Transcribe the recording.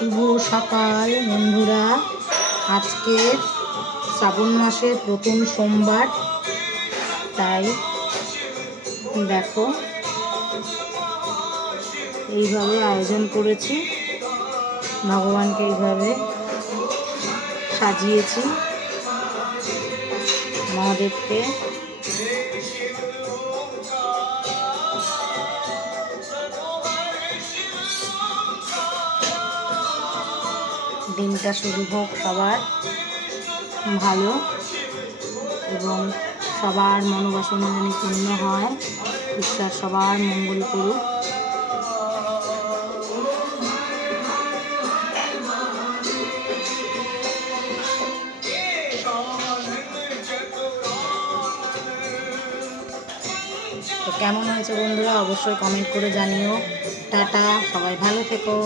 শুভ সকাল বন্ধুরা। আজকে শ্রাবণ মাসের প্রথম সোমবার, তাই দেখো এইভাবে আয়োজন করেছি। ভগবানকে এইভাবে সাজিয়েছি, মহাদেবকে। দিনটা শুরু হোক সবার ভালো এবং সবার মনোবাসনা যেন পূর্ণ হয়। ঈশ্বর সবার মঙ্গল করুক। তো কেমন হয়েছে বন্ধুরা, অবশ্যই কমেন্ট করে জানিও। টাটা, সবাই ভালো থেকো।